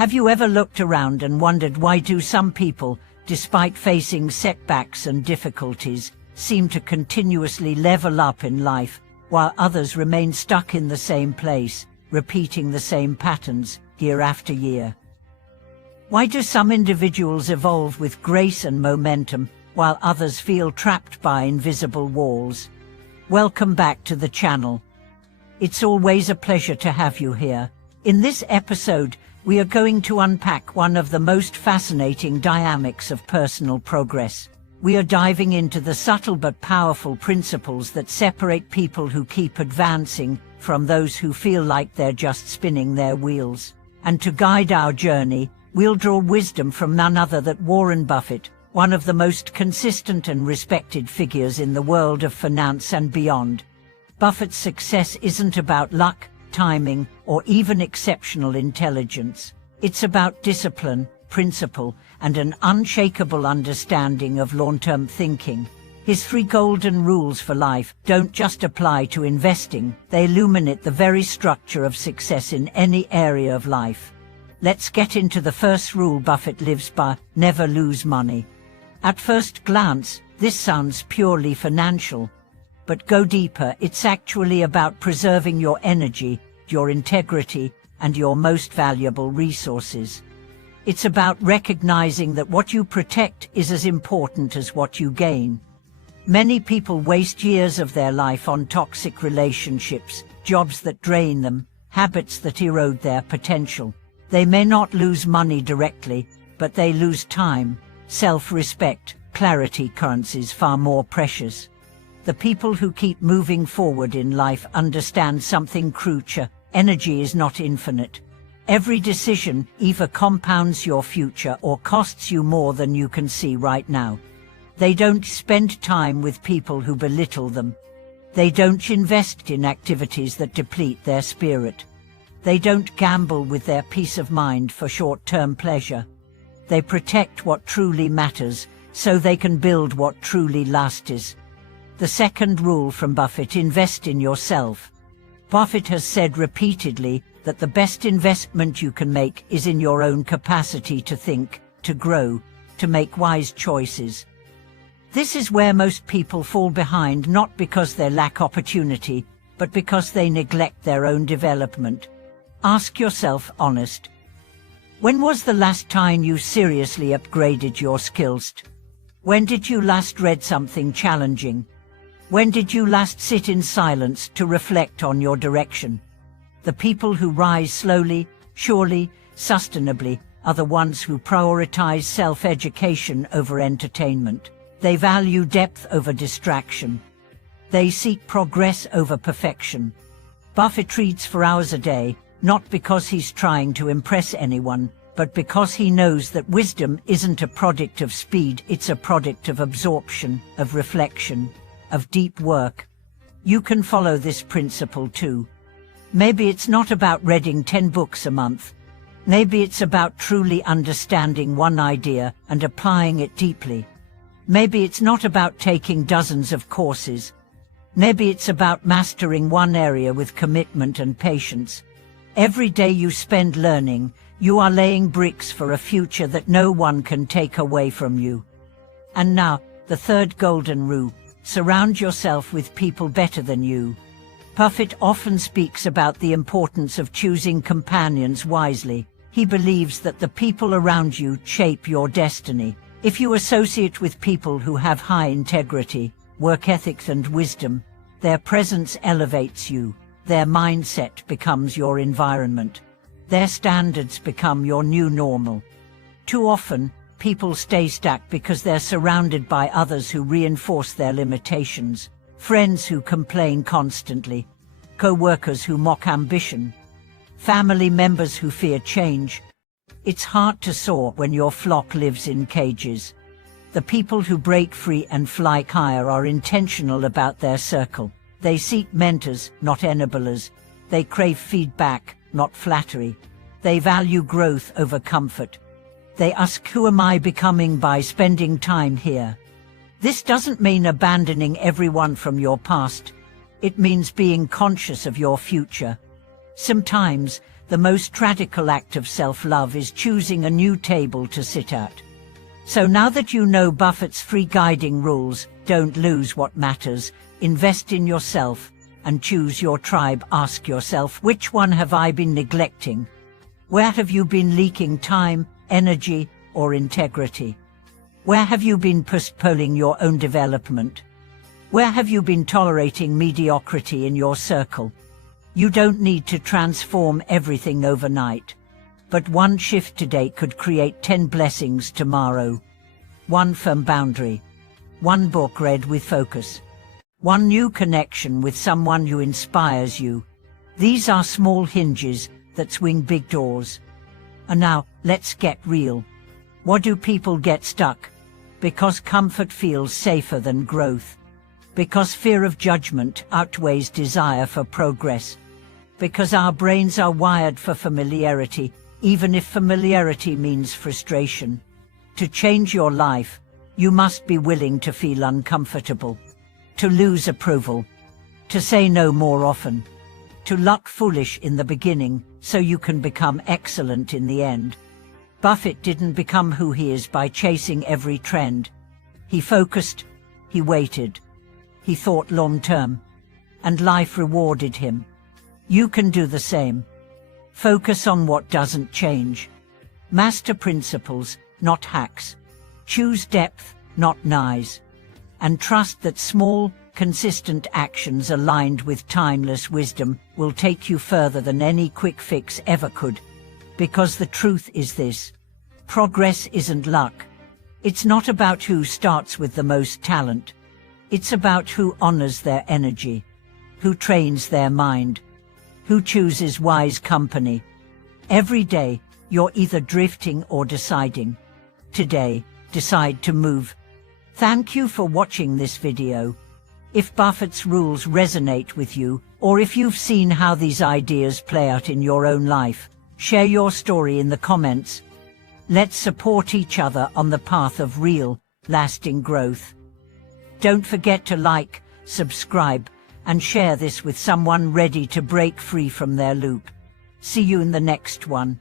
Have you ever looked around and wondered why do some people, despite facing setbacks and difficulties, seem to continuously level up in life, while others remain stuck in the same place, repeating the same patterns year after year? Why do some individuals evolve with grace and momentum, while others feel trapped by invisible walls? Welcome back to the channel. It's always a pleasure to have you here. In this episode, we are going to unpack one of the most fascinating dynamics of personal progress. We are diving into the subtle but powerful principles that separate people who keep advancing from those who feel like they're just spinning their wheels. And to guide our journey, we'll draw wisdom from none other than Warren Buffett, one of the most consistent and respected figures in the world of finance and beyond. Buffett's success isn't about luck, timing, or even exceptional intelligence. It's about discipline, principle, and an unshakable understanding of long-term thinking. His 3 golden rules for life don't just apply to investing, they illuminate the very structure of success in any area of life. Let's get into the first rule Buffett lives by: never lose money. At first glance, this sounds purely financial. But go deeper, it's actually about preserving your energy, your integrity, and your most valuable resources. It's about recognizing that what you protect is as important as what you gain. Many people waste years of their life on toxic relationships, jobs that drain them, habits that erode their potential. They may not lose money directly, but they lose time, self-respect, clarity, currencies far more precious. The people who keep moving forward in life understand something crucial: energy is not infinite. Every decision either compounds your future or costs you more than you can see right now. They don't spend time with people who belittle them. They don't invest in activities that deplete their spirit. They don't gamble with their peace of mind for short-term pleasure. They protect what truly matters, so they can build what truly lasts. The second rule from Buffett: invest in yourself. Buffett has said repeatedly that the best investment you can make is in your own capacity to think, to grow, to make wise choices. This is where most people fall behind, not because they lack opportunity, but because they neglect their own development. Ask yourself honest. When was the last time you seriously upgraded your skills? When did you last read something challenging? When did you last sit in silence to reflect on your direction? The people who rise slowly, surely, sustainably, are the ones who prioritize self-education over entertainment. They value depth over distraction. They seek progress over perfection. Buffett reads for hours a day, not because he's trying to impress anyone, but because he knows that wisdom isn't a product of speed, it's a product of absorption, of reflection, of deep work. You can follow this principle too. Maybe it's not about reading 10 books a month. Maybe it's about truly understanding one idea and applying it deeply. Maybe it's not about taking dozens of courses. Maybe it's about mastering one area with commitment and patience. Every day you spend learning, you are laying bricks for a future that no one can take away from you. And now, the third golden rule: surround yourself with people better than you. Buffett often speaks about the importance of choosing companions wisely. He believes that the people around you shape your destiny. If you associate with people who have high integrity, work ethics, and wisdom, their presence elevates you. Their mindset becomes your environment. Their standards become your new normal. Too often, people stay stuck because they're surrounded by others who reinforce their limitations, friends who complain constantly, co-workers who mock ambition, family members who fear change. It's hard to soar when your flock lives in cages. The people who break free and fly higher are intentional about their circle. They seek mentors, not enablers. They crave feedback, not flattery. They value growth over comfort. They ask, who am I becoming by spending time here? This doesn't mean abandoning everyone from your past. It means being conscious of your future. Sometimes, the most radical act of self-love is choosing a new table to sit at. So now that you know Buffett's free guiding rules, don't lose what matters, invest in yourself, and choose your tribe. Ask yourself, which one have I been neglecting? Where have you been leaking time, energy, or integrity? Where have you been postponing your own development? Where have you been tolerating mediocrity in your circle? You don't need to transform everything overnight. But one shift today could create 10 blessings tomorrow. One firm boundary. One book read with focus. One new connection with someone who inspires you. These are small hinges that swing big doors. And now, let's get real. Why do people get stuck? Because comfort feels safer than growth. Because fear of judgment outweighs desire for progress. Because our brains are wired for familiarity, even if familiarity means frustration. To change your life, you must be willing to feel uncomfortable, to lose approval, to say no more often, to look foolish in the beginning so you can become excellent in the end. Buffett didn't become who he is by chasing every trend. He focused, he waited, he thought long-term, and life rewarded him. You can do the same. Focus on what doesn't change. Master principles, not hacks. Choose depth, not noise. And trust that small, consistent actions aligned with timeless wisdom will take you further than any quick fix ever could. Because the truth is this: progress isn't luck. It's not about who starts with the most talent. It's about who honors their energy, who trains their mind, who chooses wise company. Every day, you're either drifting or deciding. Today, decide to move. Thank you for watching this video. If Buffett's rules resonate with you, or if you've seen how these ideas play out in your own life, share your story in the comments. Let's support each other on the path of real, lasting growth. Don't forget to like, subscribe, and share this with someone ready to break free from their loop. See you in the next one.